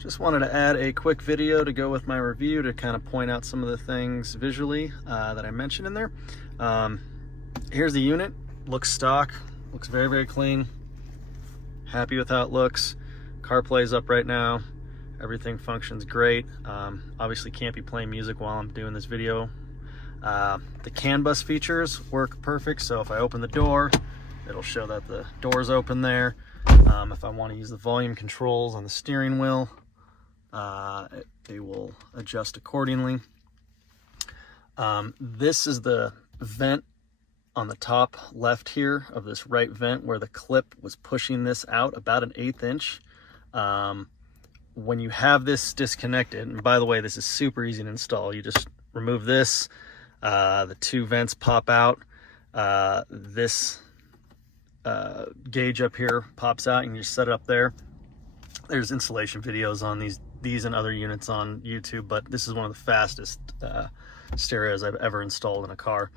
Just wanted to add a quick video to go with my review to kind of point out some of the things visually that I mentioned in there. Here's the unit. Looks stock, looks very, very clean. Happy with how it looks. CarPlay's up right now. Everything functions great. Obviously can't be playing music while I'm doing this video. The CAN bus features work perfect, so if I open the door, it'll show that the door's open there. If I want to use the volume controls on the steering wheel, they will adjust accordingly. This is the vent on the top left here of this right vent where the clip was pushing this out about an 1/8 inch. When you have this disconnected, and by the way, this is super easy to install. You just remove this, the two vents pop out, this gauge up here pops out, and you just set it up there. There's installation videos on these and other units on YouTube, but this is one of the fastest stereos I've ever installed in a car.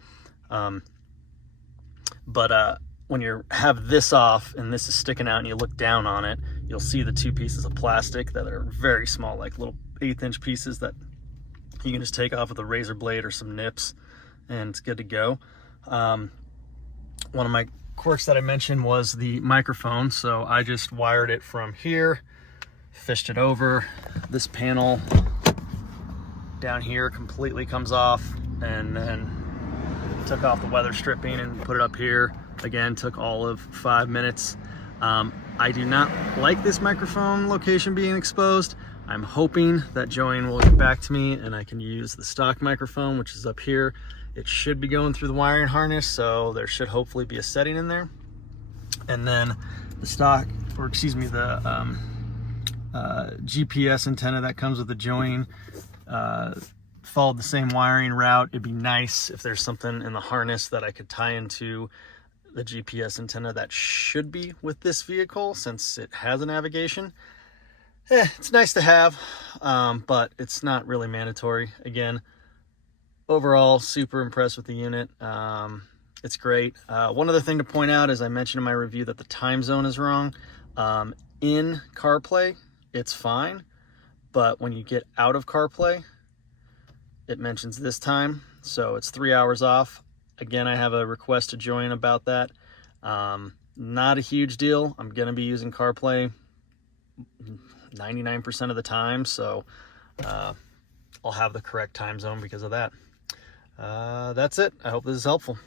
When you have this off and this is sticking out and you look down on it, you'll see the two pieces of plastic that are very small, like little 1/8 inch pieces that you can just take off with a razor blade or some nips and it's good to go. One of my quirks that I mentioned was the microphone, so I just wired it from here, fished it over. This panel down here completely comes off, and then took off the weather stripping and put it up here. Again, took all of 5 minutes. I do not like this microphone location being exposed. I'm hoping that Joying will get back to me and I can use the stock microphone, which is up here. It should be going through the wiring harness, so there should hopefully be a setting in there. And then the stock, or excuse me, the GPS antenna that comes with the Joying followed the same wiring route. It'd be nice if there's something in the harness that I could tie into the GPS antenna that should be with this vehicle, since it has a navigation. It's nice to have, but it's not really mandatory. Again, overall, super impressed with the unit. It's great. One other thing to point out is I mentioned in my review that the time zone is wrong. In CarPlay, it's fine, but when you get out of CarPlay, it mentions this time, so it's 3 hours off. Again, I have a request to Joying about that. Not a huge deal. I'm going to be using CarPlay 99% of the time, so I'll have the correct time zone because of that. That's it. I hope this is helpful.